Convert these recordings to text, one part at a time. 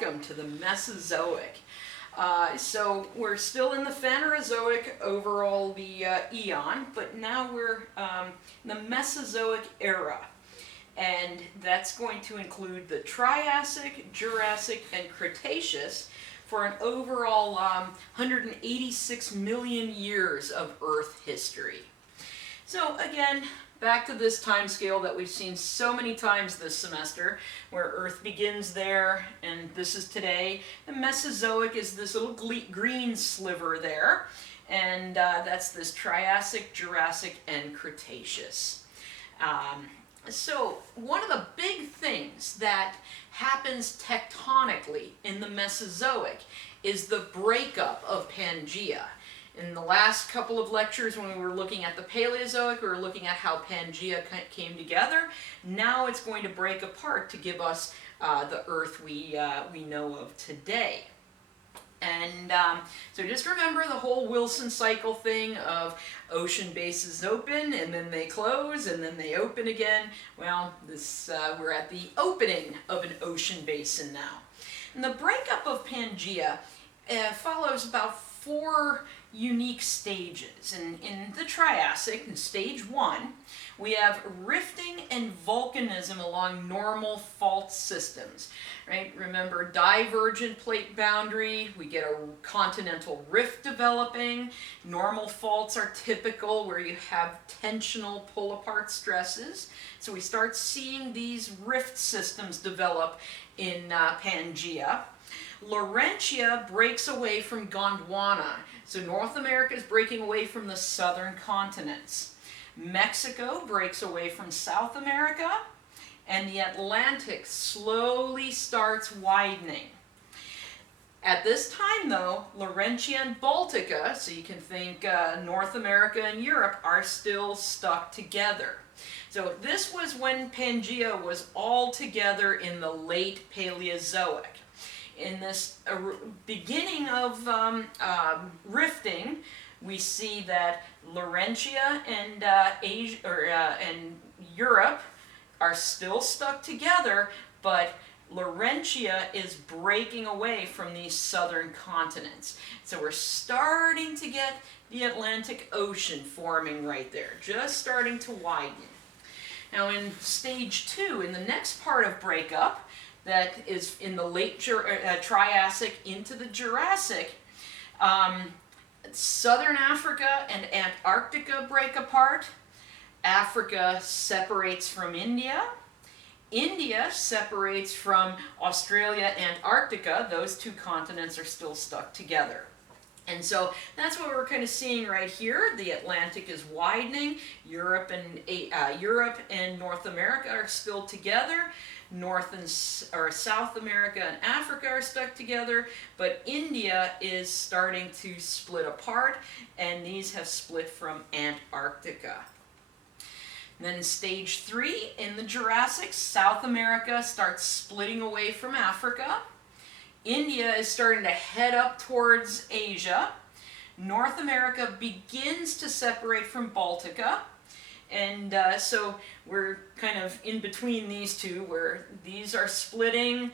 welcome to the Mesozoic. So we're still in the Phanerozoic overall the eon, but now we're in the Mesozoic era. And that's going to include the Triassic, Jurassic, and Cretaceous for an overall 186 million years of Earth history. So again, back to this time scale that we've seen so many times this semester, where Earth begins there, and this is today. The Mesozoic is this little green sliver there, and that's this Triassic, Jurassic, and Cretaceous. So one of the big things that happens tectonically in the Mesozoic is the breakup of Pangaea. In the last couple of lectures when we were looking at the Paleozoic, we were looking at how Pangaea came together. Now it's going to break apart to give us the Earth we know of today. And so just remember the whole Wilson cycle thing of ocean bases open and then they close and then they open again. Well, we're at the opening of an ocean basin now. And the breakup of Pangaea follows about 4 unique stages. In the Triassic, in stage 1, we have rifting and volcanism along normal fault systems. Right? Remember, divergent plate boundary, we get a continental rift developing. Normal faults are typical where you have tensional pull-apart stresses. So we start seeing these rift systems develop in Pangaea. Laurentia breaks away from Gondwana. So North America is breaking away from the southern continents. Mexico breaks away from South America, and the Atlantic slowly starts widening. At this time, though, Laurentia and Baltica, so you can think North America and Europe, are still stuck together. So this was when Pangaea was all together in the late Paleozoic. In this beginning of rifting, we see that Laurentia and and Europe are still stuck together, but Laurentia is breaking away from these southern continents. So we're starting to get the Atlantic Ocean forming right there, just starting to widen. Now in stage 2, in the next part of breakup, that is in the late Triassic into the Jurassic, Southern Africa and Antarctica break apart. Africa separates from India. India separates from Australia, Antarctica. Those 2 continents are still stuck together. And so that's what we're kind of seeing right here. The Atlantic is widening. Europe and North America are still together. South America and Africa are stuck together, but India is starting to split apart, and these have split from Antarctica. And then in stage 3, in the Jurassic, South America starts splitting away from Africa. India is starting to head up towards Asia. North America begins to separate from Baltica. And so we're kind of in between these two, where these are splitting.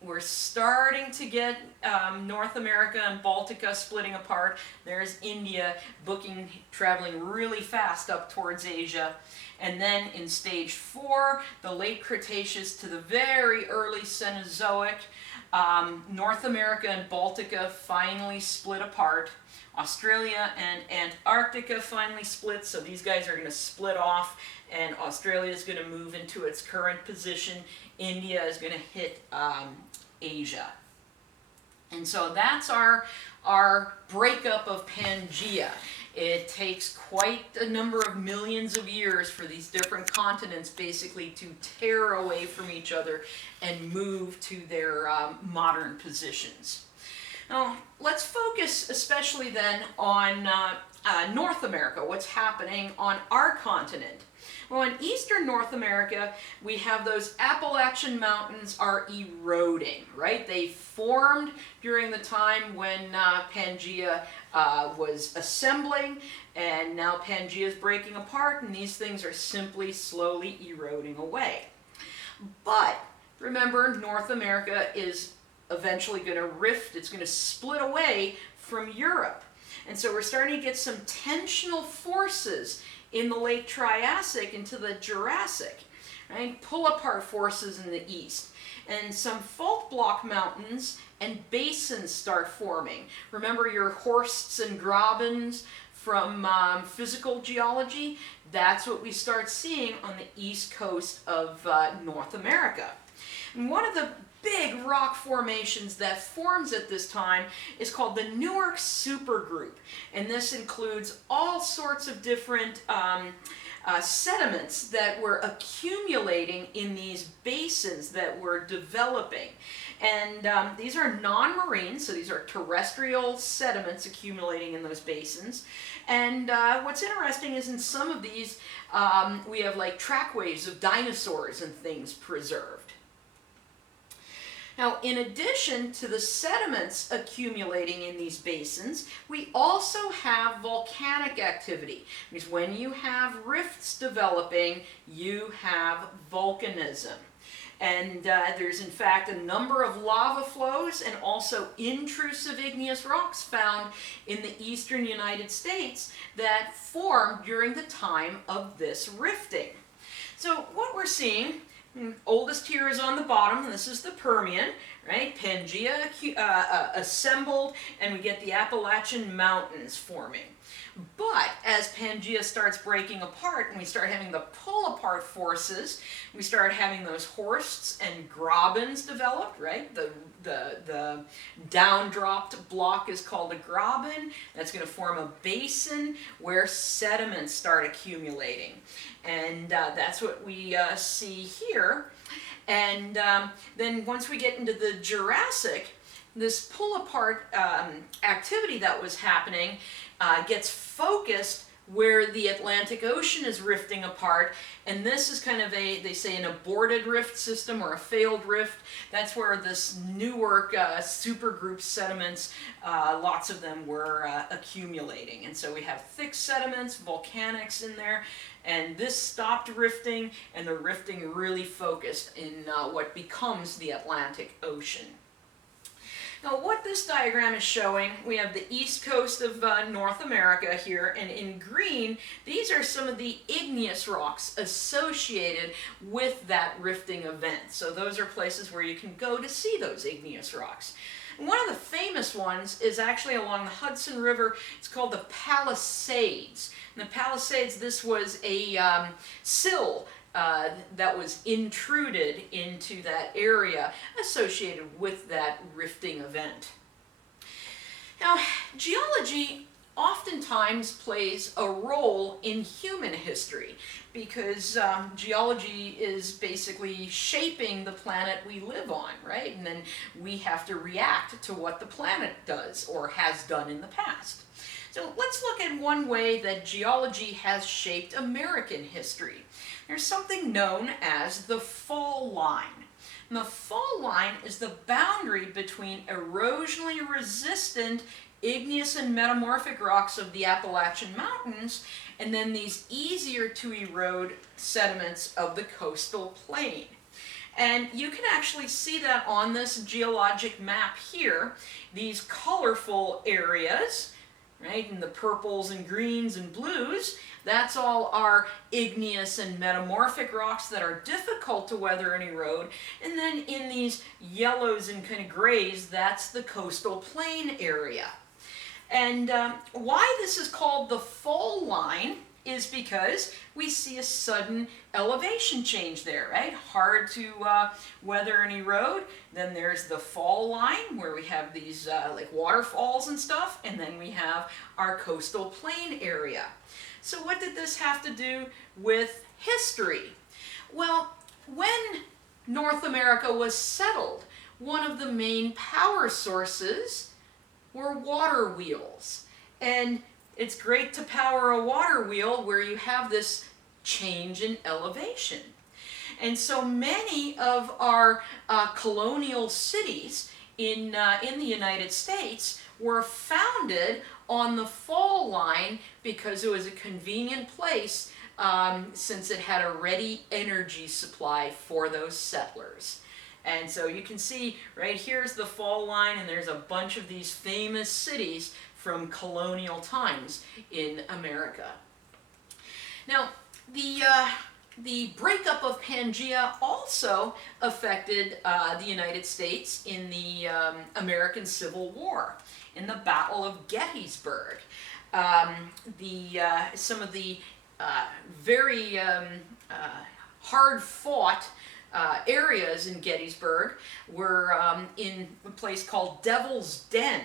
We're starting to get North America and Baltica splitting apart. There's India traveling really fast up towards Asia. And then in stage 4, the late Cretaceous to the very early Cenozoic, North America and Baltica finally split apart. Australia and Antarctica finally split, so these guys are going to split off, and Australia is going to move into its current position. India is going to hit Asia. And so that's our breakup of Pangaea. It takes quite a number of millions of years for these different continents basically to tear away from each other and move to their modern positions. Now, let's focus especially then on North America, what's happening on our continent. Well, in eastern North America, we have those Appalachian Mountains are eroding, right? They formed during the time when Pangaea was assembling, and now Pangaea is breaking apart, and these things are simply slowly eroding away. But remember, North America is eventually going to rift, it's going to split away from Europe. And so we're starting to get some tensional forces in the late Triassic into the Jurassic, right? Pull apart forces in the east. And some fault block mountains and basins start forming. Remember your Horsts and Grabens from physical geology? That's what we start seeing on the east coast of North America. And one of the big rock formations that forms at this time is called the Newark Supergroup. And this includes all sorts of different sediments that were accumulating in these basins that were developing. And these are non-marine, so these are terrestrial sediments accumulating in those basins. And what's interesting is in some of these, we have like trackways of dinosaurs and things preserved. Now, in addition to the sediments accumulating in these basins, we also have volcanic activity. Because when you have rifts developing, you have volcanism. And there's in fact a number of lava flows and also intrusive igneous rocks found in the eastern United States that formed during the time of this rifting. So what we're seeing, oldest here is on the bottom, and this is the Permian, right? Pangaea assembled, and we get the Appalachian Mountains forming. But as Pangaea starts breaking apart and we start having the pull-apart forces, we start having those Horsts and Grabens developed, right? The down-dropped block is called a graben. That's going to form a basin where sediments start accumulating. And that's what we see here. And then once we get into the Jurassic, this pull-apart activity that was happening gets focused where the Atlantic Ocean is rifting apart, and this is kind of they say an aborted rift system or a failed rift. That's where this Newark supergroup sediments, lots of them were accumulating. And so we have thick sediments, volcanics in there, and this stopped rifting, and the rifting really focused in what becomes the Atlantic Ocean. Now what this diagram is showing, we have the east coast of North America here, and in green, these are some of the igneous rocks associated with that rifting event. So those are places where you can go to see those igneous rocks. And one of the famous ones is actually along the Hudson River. It's called the Palisades. And the Palisades, this was a sill that was intruded into that area associated with that rifting event. Now, geology oftentimes plays a role in human history because geology is basically shaping the planet we live on, right? And then we have to react to what the planet does or has done in the past. So let's look at one way that geology has shaped American history. There's something known as the fall line. And the fall line is the boundary between erosionally resistant igneous and metamorphic rocks of the Appalachian Mountains and then these easier to erode sediments of the coastal plain. And you can actually see that on this geologic map here, these colorful areas, right, and the purples and greens and blues, that's all our igneous and metamorphic rocks that are difficult to weather and erode. And then in these yellows and kind of grays, that's the coastal plain area. And why this is called the fall line is because we see a sudden elevation change there, right? Hard to weather and erode. Then there's the fall line where we have these like waterfalls and stuff, and then we have our coastal plain area. So what did this have to do with history? Well, when North America was settled, one of the main power sources were water wheels. And it's great to power a water wheel where you have this change in elevation. And so many of our colonial cities in the United States were founded on the fall line because it was a convenient place since it had a ready energy supply for those settlers. And so you can see right here's the fall line, and there's a bunch of these famous cities from colonial times in America. Now, the breakup of Pangaea also affected the United States in the American Civil War, in the Battle of Gettysburg. Some of the very hard-fought areas in Gettysburg were in a place called Devil's Den.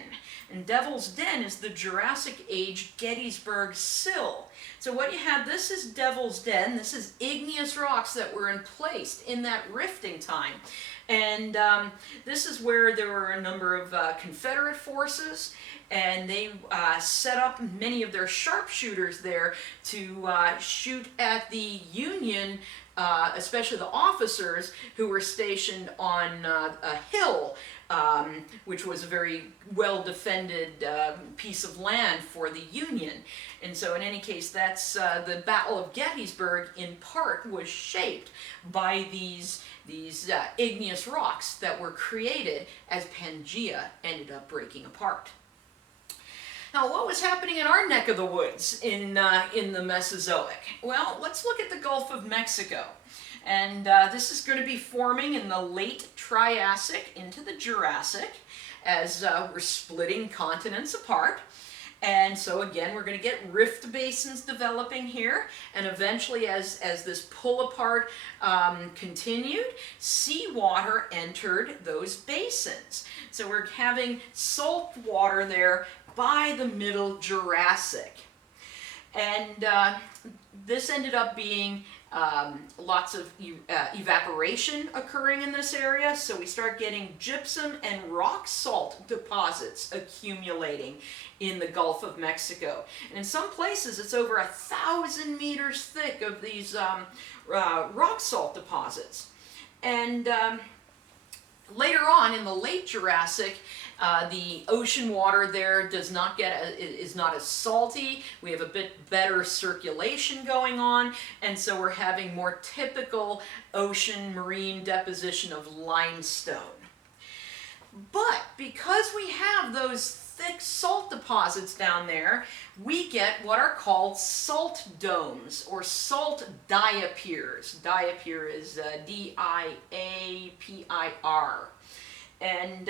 And Devil's Den is the Jurassic Age Gettysburg Sill. So what you have, this is Devil's Den. This is igneous rocks that were placed in that rifting time. And this is where there were a number of Confederate forces, and they set up many of their sharpshooters there to shoot at the Union, especially the officers who were stationed on a hill, which was a very well-defended piece of land for the Union. And so in any case, that's the Battle of Gettysburg in part was shaped by these igneous rocks that were created as Pangaea ended up breaking apart. Now, what was happening in our neck of the woods in the Mesozoic? Well, let's look at the Gulf of Mexico. And this is going to be forming in the late Triassic into the Jurassic as we're splitting continents apart. And so again, we're going to get rift basins developing here, and eventually as this pull apart continued, seawater entered those basins. So we're having salt water there by the middle Jurassic. And this ended up being lots of evaporation occurring in this area, so we start getting gypsum and rock salt deposits accumulating in the Gulf of Mexico. And in some places it's over 1,000 meters thick of these rock salt deposits. And later on in the late Jurassic, the ocean water there is not as salty. We have a bit better circulation going on, and so we're having more typical ocean marine deposition of limestone. But because we have those thick salt deposits down there, we get what are called salt domes or salt diapirs. Diapir is D-I-A-P-I-R. And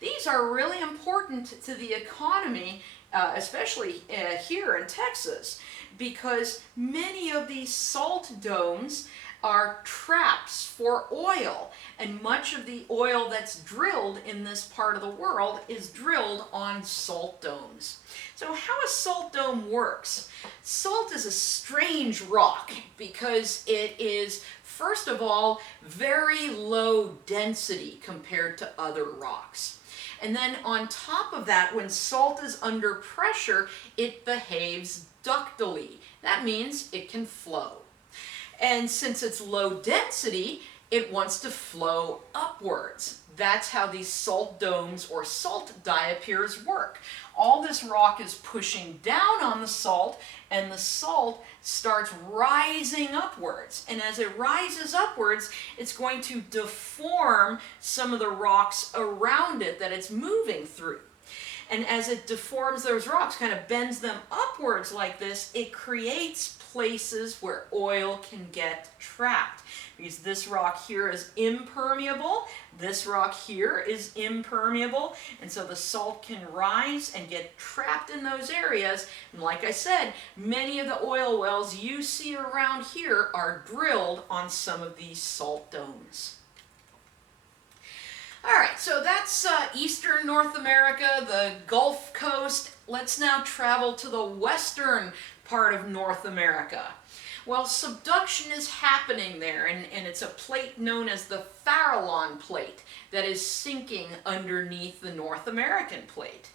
these are really important to the economy, especially here in Texas, because many of these salt domes are traps for oil, and much of the oil that's drilled in this part of the world is drilled on salt domes. So how a salt dome works? Salt is a strange rock because it is, first of all, very low density compared to other rocks. And then on top of that, when salt is under pressure, it behaves ductily. That means it can flow. And since it's low density, it wants to flow upwards. That's how these salt domes or salt diapirs work. All this rock is pushing down on the salt, and the salt starts rising upwards. And as it rises upwards, it's going to deform some of the rocks around it that it's moving through. And as it deforms those rocks, kind of bends them upwards like this, it creates places where oil can get trapped. Because this rock here is impermeable, this rock here is impermeable, and so the salt can rise and get trapped in those areas. And like I said, many of the oil wells you see around here are drilled on some of these salt domes. All right, so that's eastern North America, the Gulf Coast. Let's now travel to the western part of North America. Well, subduction is happening there, and it's a plate known as the Farallon Plate that is sinking underneath the North American plate.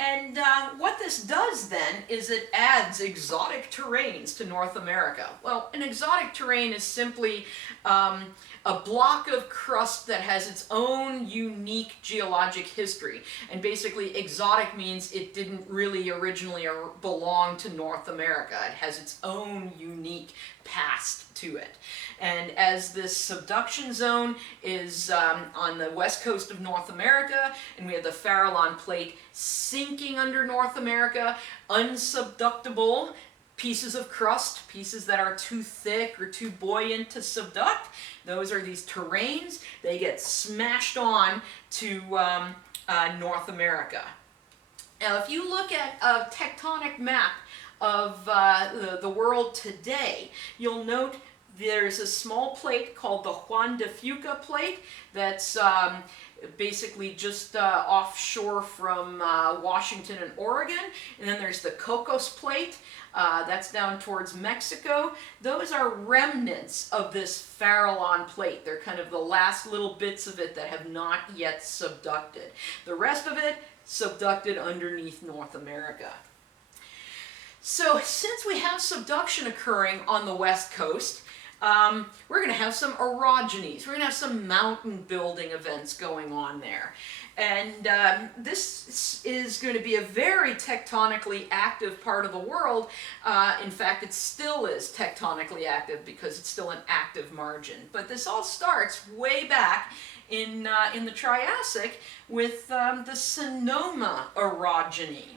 And what this does then is it adds exotic terrains to North America. Well, an exotic terrain is simply a block of crust that has its own unique geologic history. And basically exotic means it didn't really originally belong to North America. It has its own unique past to it. And as this subduction zone is on the west coast of North America, and we have the Farallon Plate sinking under North America, unsubductible pieces of crust, pieces that are too thick or too buoyant to subduct, those are these terrains. They get smashed on to North America. Now, if you look at a tectonic map of the world today, you'll note there's a small plate called the Juan de Fuca plate that's basically just offshore from Washington and Oregon. And then there's the Cocos plate, that's down towards Mexico. Those are remnants of this Farallon plate. They're kind of the last little bits of it that have not yet subducted. The rest of it subducted underneath North America. So since we have subduction occurring on the west coast, we're going to have some orogenies. We're going to have some mountain building events going on there. And this is going to be a very tectonically active part of the world. In fact, it still is tectonically active because it's still an active margin. But this all starts way back in the Triassic with the Sonoma orogeny.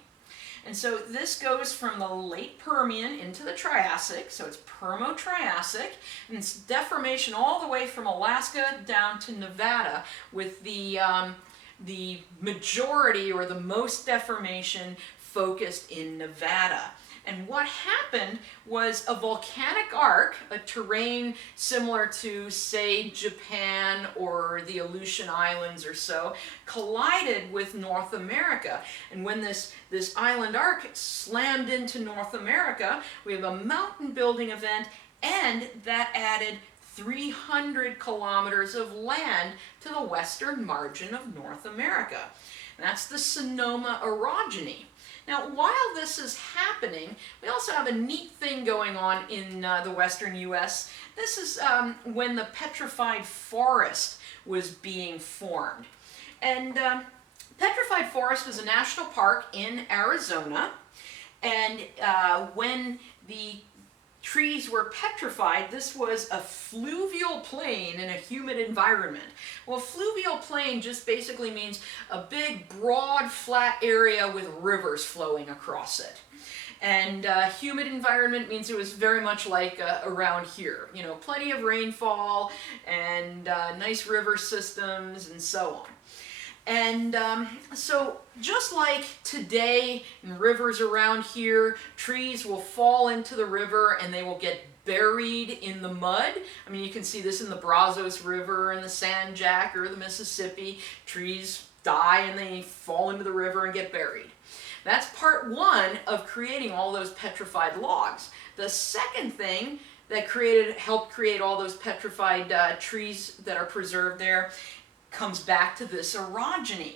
And so this goes from the late Permian into the Triassic, so it's Permo-Triassic, and it's deformation all the way from Alaska down to Nevada, with the majority or the most deformation focused in Nevada. And what happened was a volcanic arc, a terrain similar to, say, Japan or the Aleutian Islands or so, collided with North America. And when this island arc slammed into North America, we have a mountain building event, and that added 300 kilometers of land to the western margin of North America. And that's the Sonoma orogeny. Now, while this is happening, we also have a neat thing going on in the western U.S. This is when the petrified forest was being formed. And petrified forest is a national park in Arizona. And when the trees were petrified, this was a fluvial plain in a humid environment. Well, fluvial plain just basically means a big, broad, flat area with rivers flowing across it. And humid environment means it was very much like around here. You know, plenty of rainfall and nice river systems and so on. And so just like today in rivers around here, trees will fall into the river and they will get buried in the mud. I mean, you can see this in the Brazos River and the San Jac or the Mississippi. Trees die and they fall into the river and get buried. That's part one of creating all those petrified logs. The second thing that helped create all those petrified trees that are preserved there comes back to this orogeny,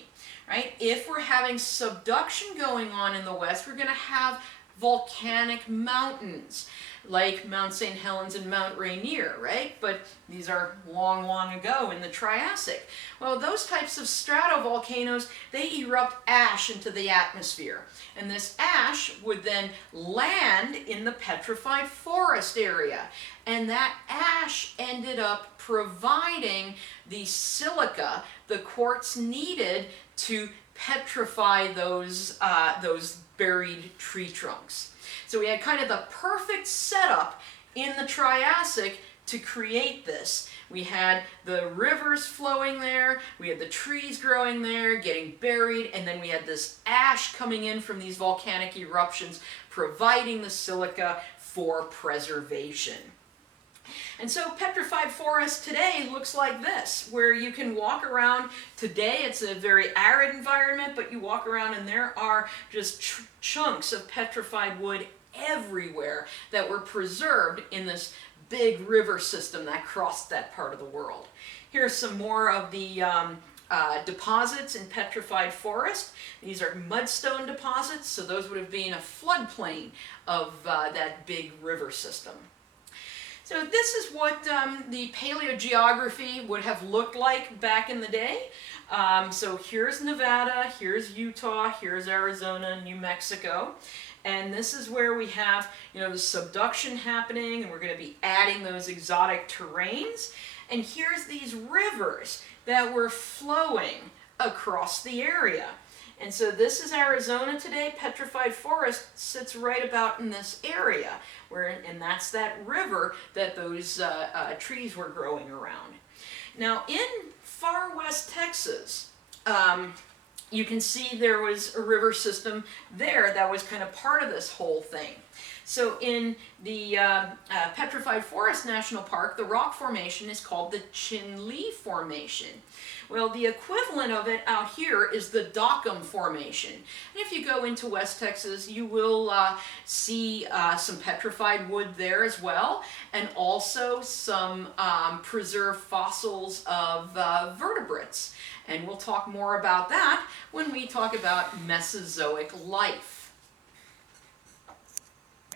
right? If we're having subduction going on in the west, we're going to have volcanic mountains like Mount St. Helens and Mount Rainier, right? But these are long, long ago in the Triassic. Well, those types of stratovolcanoes, they erupt ash into the atmosphere. And this ash would then land in the petrified forest area. And that ash ended up providing the silica, the quartz needed to petrify those buried tree trunks. So we had kind of the perfect setup in the Triassic to create this. We had the rivers flowing there, we had the trees growing there, getting buried, and then we had this ash coming in from these volcanic eruptions, providing the silica for preservation. And so petrified forest today looks like this, where you can walk around. Today it's a very arid environment, but you walk around and there are just chunks of petrified wood everywhere that were preserved in this big river system that crossed that part of the world. Here's some more of the deposits in petrified forest. These are mudstone deposits, so those would have been a floodplain of that big river system. So this is what the paleogeography would have looked like back in the day. So here's Nevada, here's Utah, here's Arizona, New Mexico. And this is where we have, the subduction happening, and we're going to be adding those exotic terrains. And here's these rivers that were flowing across the area. And so this is Arizona today. Petrified forest sits right about in this area, and that's that river that those trees were growing around. Now in far west Texas, you can see there was a river system there that was kind of part of this whole thing. So in the Petrified Forest National Park, the rock formation is called the Chinle Formation. Well, the equivalent of it out here is the Dockham Formation. And if you go into West Texas, you will see some petrified wood there as well, and also some preserved fossils of vertebrates. And we'll talk more about that when we talk about Mesozoic life.